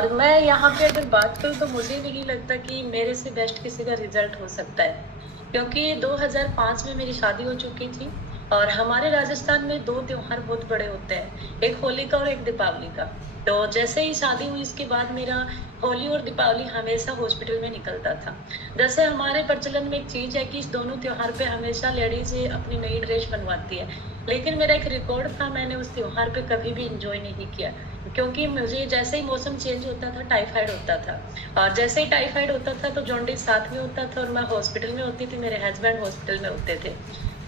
और मैं यहाँ पे अगर बात करूँ तो मुझे नहीं लगता कि मेरे से बेस्ट किसी का रिजल्ट हो सकता है, क्योंकि 2005 में मेरी शादी हो चुकी थी और हमारे राजस्थान में 2 त्योहार बहुत बड़े होते हैं, एक होली का और एक दीपावली का। तो जैसे ही शादी हुई इसके बाद मेरा होली और दीपावली हमेशा हॉस्पिटल में निकलता था। जैसे हमारे प्रचलन में एक चीज़ है कि इस दोनों त्योहार पे हमेशा लेडीज़ अपनी नई ड्रेस बनवाती है, लेकिन मेरा एक रिकॉर्ड था, मैंने उस त्योहार पे कभी भी एन्जॉय नहीं किया, क्योंकि मुझे जैसे ही मौसम चेंज होता था टाइफाइड होता था और जैसे ही टाइफाइड होता था तो जॉन्डिस साथ में होता था और मैं हॉस्पिटल में होती थी, मेरे हस्बैंड हॉस्पिटल में होते थे।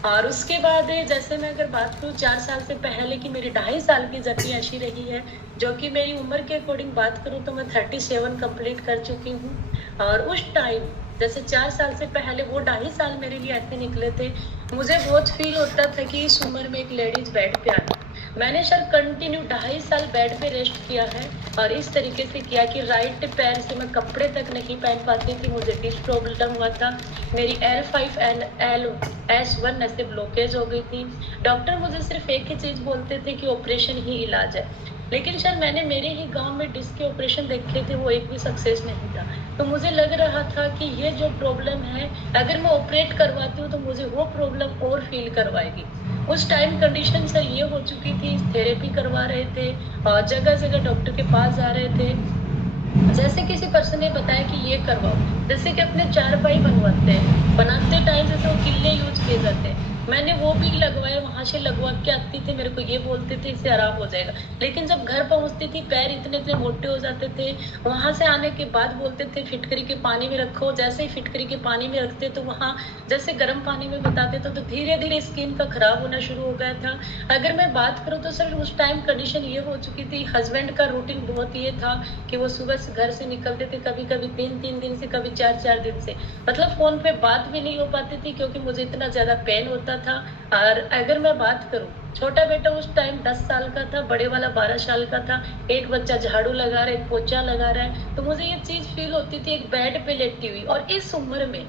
और उसके बाद जैसे मैं अगर बात करूँ 4 साल से पहले की, मेरी 2.5 साल की जर्नी ऐसी रही है, जो कि मेरी उम्र के अकॉर्डिंग बात करूँ तो मैं 37 कंप्लीट कर चुकी हूँ। और उस टाइम जैसे 4 साल से पहले वो 2.5 साल मेरे लिए ऐसे निकले थे, मुझे बहुत फील होता था कि इस उम्र में एक लेडीज बेड पे आई। मैंने सर कंटिन्यू 2.5 साल बेड पे रेस्ट किया है और इस तरीके से किया कि राइट पैर से मैं कपड़े तक नहीं पहन पाती थी, मुझे डिस्क प्रॉब्लम हुआ था, मेरी L5 एंड LS1 ऐसे ब्लॉकेज हो गई थी। डॉक्टर मुझे सिर्फ एक ही चीज बोलते थे कि ऑपरेशन ही इलाज है, लेकिन सर मैंने मेरे ही गांव में डिस्क के ऑपरेशन देखे थे, वो एक भी सक्सेस नहीं था। तो मुझे लग रहा था कि ये जो प्रॉब्लम है, अगर मैं ऑपरेट करवाती हूँ तो मुझे वो प्रॉब्लम और फील करवाएगी। उस टाइम कंडीशन सर ये हो चुकी थी, थेरेपी करवा रहे थे और जगह जगह डॉक्टर के पास जा रहे थे। जैसे किसी पर्सन ने बताया कि ये करवाओ, जैसे कि अपने चारपाई बनवाते हैं, बनाते टाइम जैसे वो किले यूज किए जाते हैं, मैंने वो भी लगवाया, वहां से लगवा के आती थी, मेरे को ये बोलते थे इससे आराम हो जाएगा, लेकिन जब घर पहुंचती थी पैर इतने इतने मोटे हो जाते थे। वहां से आने के बाद बोलते थे फिटकरी के पानी में रखो, जैसे ही फिटकरी के पानी में रखते तो वहां जैसे गर्म पानी में बताते तो धीरे धीरे स्किन का खराब होना शुरू हो गया था। अगर मैं बात करूँ तो सर उस टाइम कंडीशन ये हो चुकी थी, हस्बैंड का रूटीन बहुत ये था कि वो सुबह से घर से निकलते थे, कभी कभी 3-3 दिन से, कभी 4-4 दिन से, मतलब फोन पे बात भी नहीं हो पाती थी क्योंकि मुझे इतना ज्यादा पेन होता था। और अगर मैं बात करूँ, छोटा बेटा उस टाइम 10 साल का था, बड़े वाला 12 साल का था, एक बच्चा झाड़ू लगा रहा है, एक पोछा लगा रहा है, तो मुझे ये चीज फील होती थी एक बेड पे लेटी हुई और इस उम्र में।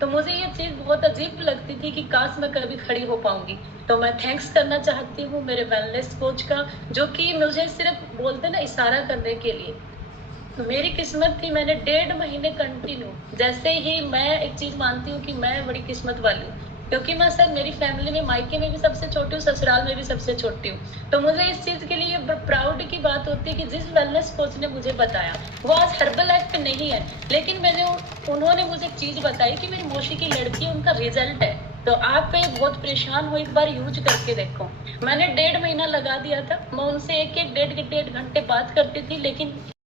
तो मुझे ये चीज बहुत अजीब लगती थी कि काश मैं कभी खड़ी हो पाऊंगी। तो मैं थैंक्स करना चाहती हूँ मेरे वेलनेस कोच का, जो कि मुझे सिर्फ बोलते ना इशारा करने के लिए। तो मेरी किस्मत थी, मैंने 1.5 महीने कंटिन्यू, जैसे ही मैं एक चीज मानती हूँ कि मैं बड़ी किस्मत वाली हूँ, क्योंकि मैं सर मेरी फैमिली में मायके में भी सबसे छोटी हूँ, ससुराल में भी सबसे छोटी हूँ। तो मुझे इस चीज के लिए प्राउड की बात होती है कि जिस वेलनेस कोच ने मुझे बताया, वो आज हर्बल लाइफ पे नहीं है, लेकिन उन्होंने मुझे एक चीज बताई कि मेरी मौसी की लड़की है, उनका रिजल्ट है। तो आप पे बहुत परेशान हो, एक बार यूज करके देखो। मैंने 1.5 महीना लगा दिया था, मैं उनसे एक एक 1.5 घंटे बात करती थी, लेकिन